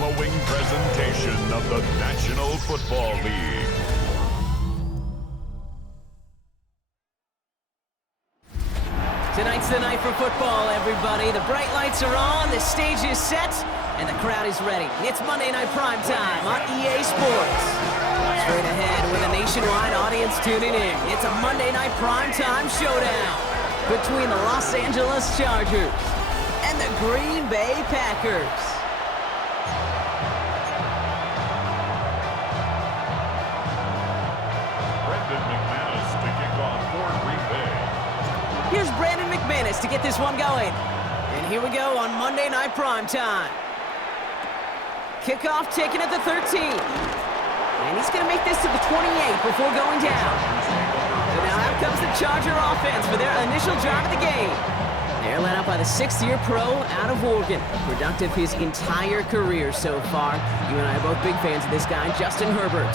mind-blowing presentation of the National Football League. Tonight's the night for football, everybody. The bright lights are on, the stage is set, and the crowd is ready. It's Monday Night Primetime on EA Sports. Straight ahead with a nationwide audience tuning in. It's a Monday Night Primetime showdown between the Los Angeles Chargers and the Green Bay Packers. Here's Brandon McManus to get this one going. And here we go on Monday Night Primetime. Kickoff taken at the 13. And he's going to make this to the 28 before going down. So now out comes the Charger offense for their initial drive of the game. They're led out by the sixth-year pro out of Oregon. Productive his entire career so far. You and I are both big fans of this guy, Justin Herbert.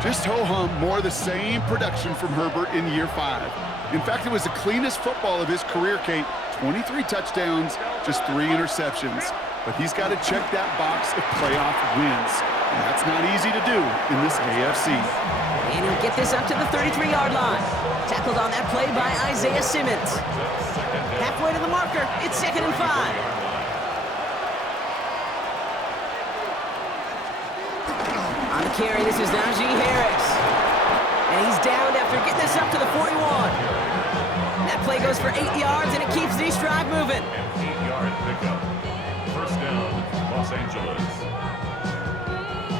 Just ho-hum, more of the same production from Herbert in year 5. In fact, it was the cleanest football of his career, Kate. 23 touchdowns, just 3 interceptions. But he's got to check that box of playoff wins. And that's not easy to do in this AFC. And he'll get this up to the 33-yard line. Tackled on that play by Isaiah Simmons. Halfway to the marker, it's 2nd and 5. On the carry, this is Najee Harris. And he's downed after getting this up to the 41. That play goes for 8 yards, and it keeps this drive moving. An 8-yard pickup. First down, Los Angeles.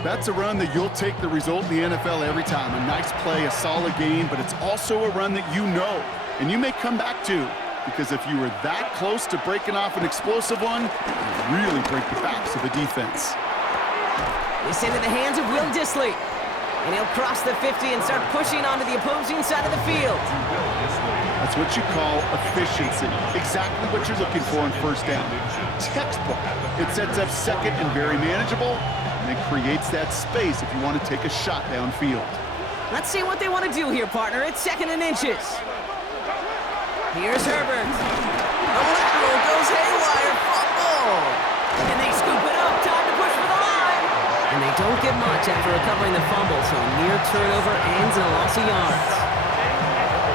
That's a run that you'll take the result in the NFL every time. A nice play, a solid game, but it's also a run that you know, and you may come back to, because if you were that close to breaking off an explosive one, you really break the backs of the defense. It's into the hands of Will Dissly. And he'll cross the 50 and start pushing onto the opposing side of the field. That's what you call efficiency. Exactly what you're looking for on first down. Textbook. It sets up second and very manageable, and it creates that space if you want to take a shot downfield. Let's see what they want to do here, partner. It's 2nd and inches. Here's Herbert. The lateral goes haywire. Fumble. And they scoop it up. Time to push for the line. And they don't get much after recovering the fumble, so near turnover ends in a loss of yards.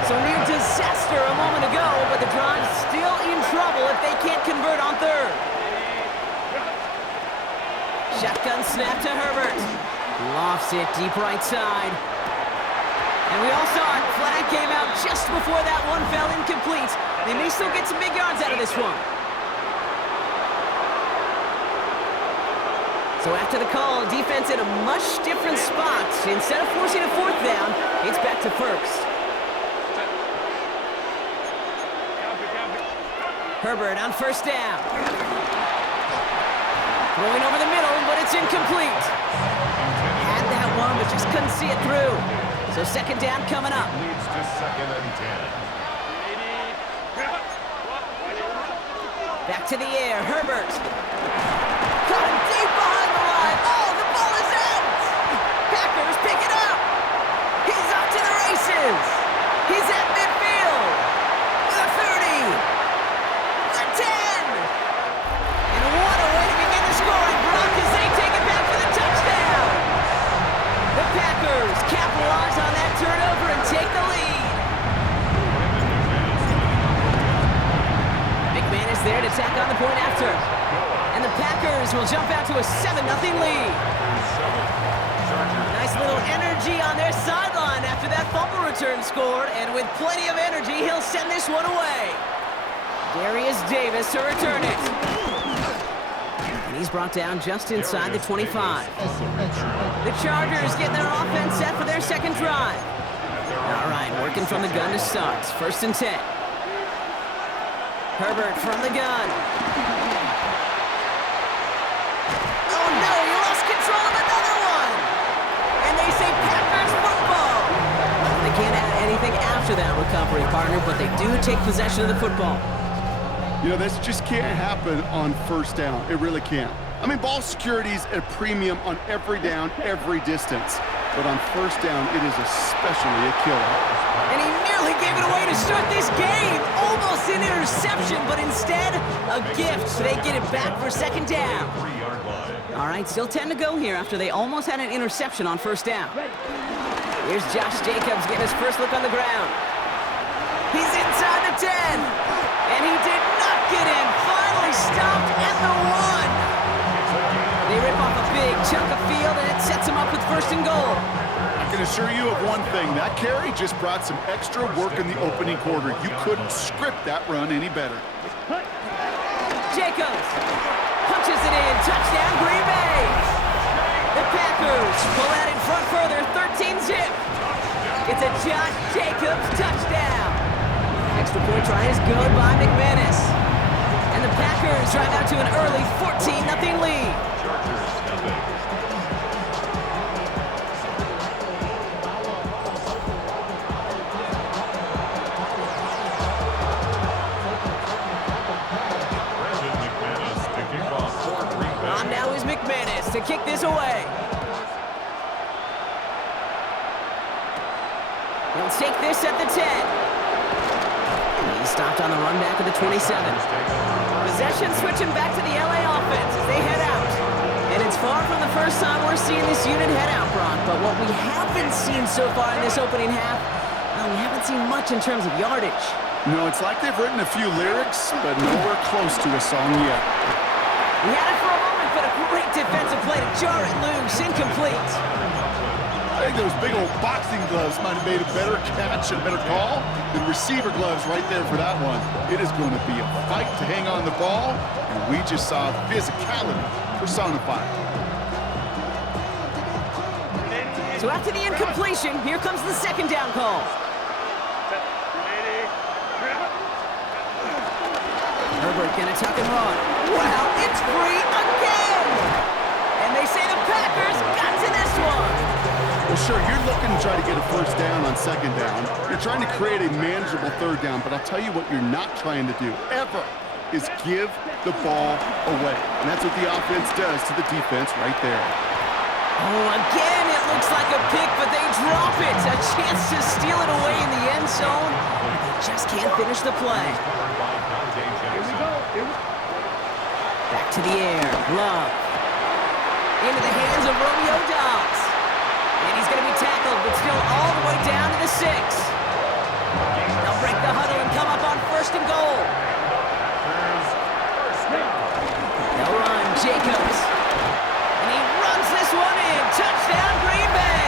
So near disaster a moment ago, but the drive's still in trouble if they can't convert on 3rd. Shotgun snap to Herbert. Lofts it deep right side. And we all saw it. Flag came out just before that one fell incomplete. They may still get some big yards out of this one. So after the call, defense in a much different spot. Instead of forcing a 4th down, it's back to 1st. Herbert on 1st down. Throwing over the middle, but it's incomplete. Had that one, but just couldn't see it through. So 2nd down coming up. Leads to 2nd and 10. Back to the air, Herbert. Caught him deep behind the line. Oh, the ball is out. Packers pick it up. He's off to the races. He's at midfield. The 30. The 10. And what a way to begin the scoring, Brock, as they take it back for the touchdown. The Packers capitalize on that turnover and take the lead. McManus there to tack on the point after. And the Packers will jump out to a 7-0 lead. Nice little energy on their sideline after that fumble return scored. And with plenty of energy, he'll send this one away. Darius Davis to return it. And he's brought down just inside the 25. The Chargers getting their offense set for their 2nd drive. All right, working from the gun to start. 1st and 10. Herbert from the gun. Oh no, he lost control of another one. And they say Packers football. They can't add anything after that recovery, partner, but they do take possession of the football. You know, this just can't happen on 1st down. It really can't. I mean, ball security's at a premium on every down, every distance. But on 1st down, it is especially a killer. And he nearly gave it away to start this game. Almost an interception, but instead, a gift. So they get it back for 2nd down. 3-yard line. All right, still 10 to go here after they almost had an interception on first down. Here's Josh Jacobs getting his first look on the ground. He's inside the 10, and he did not get in. Finally stopped at the 1. They rip off a big chunk of field, and it sets him up with first and goal. I can assure you of one thing. That carry just brought some extra work in the opening quarter. You couldn't script that run any better. Jacobs punches it in. Touchdown, Green Bay. The Packers pull out in front further, 13-zip. It's a Josh Jacobs touchdown. Extra point try is good by McManus. And the Packers drive out to an early 14-0 lead. On now is McManus to kick this away. He'll take this at the 10. He's stopped on the run back of the 27. Possession switching back to the LA offense as they head out. And it's far from the first time we're seeing this unit head out, Brock. But what we haven't seen so far in this opening half, well, we haven't seen much in terms of yardage. No, it's like they've written a few lyrics, but nowhere close to a song yet. He had it for a moment, but a great defensive play to jar it loose, incomplete. I think those big old boxing gloves might have made a better catch and a better call than receiver gloves right there for that one. It is going to be a fight to hang on the ball, and we just saw physicality personified. So after the incompletion, here comes the second down call. Herbert gonna tuck and run. Wow, it's free again! And they say the Packers got to this one. Well, sure, you're looking to try to get a first down on second down. You're trying to create a manageable third down, but I'll tell you what you're not trying to do, ever, is give the ball away. And that's what the offense does to the defense right there. Oh, again, it looks like a pick, but they drop it. A chance to steal it away in the end zone. They just can't finish the play. Back to the air. Love. Into the hands of Romeo Dobbs. And he's going to be tackled, but still all the way down to the 6. They'll break the huddle and come up on first and goal. They'll run. Jacobs. And he runs this one in. Touchdown, Green Bay.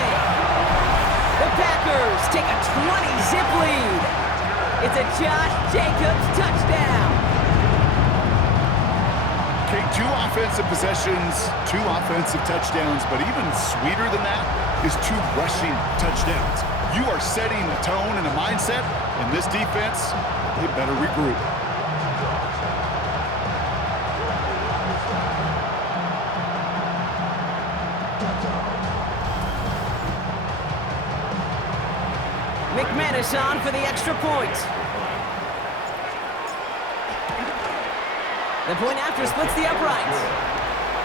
The Packers take a 20-zip lead. It's a Josh Jacobs touchdown. Okay, 2 offensive possessions, 2 offensive touchdowns, but even sweeter than that is 2 rushing touchdowns. You are setting the tone and the mindset, and this defense, they better regroup. McManus on for the extra point. The point after splits the uprights.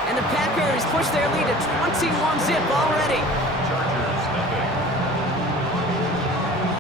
And the Packers push their lead to 21-zip already.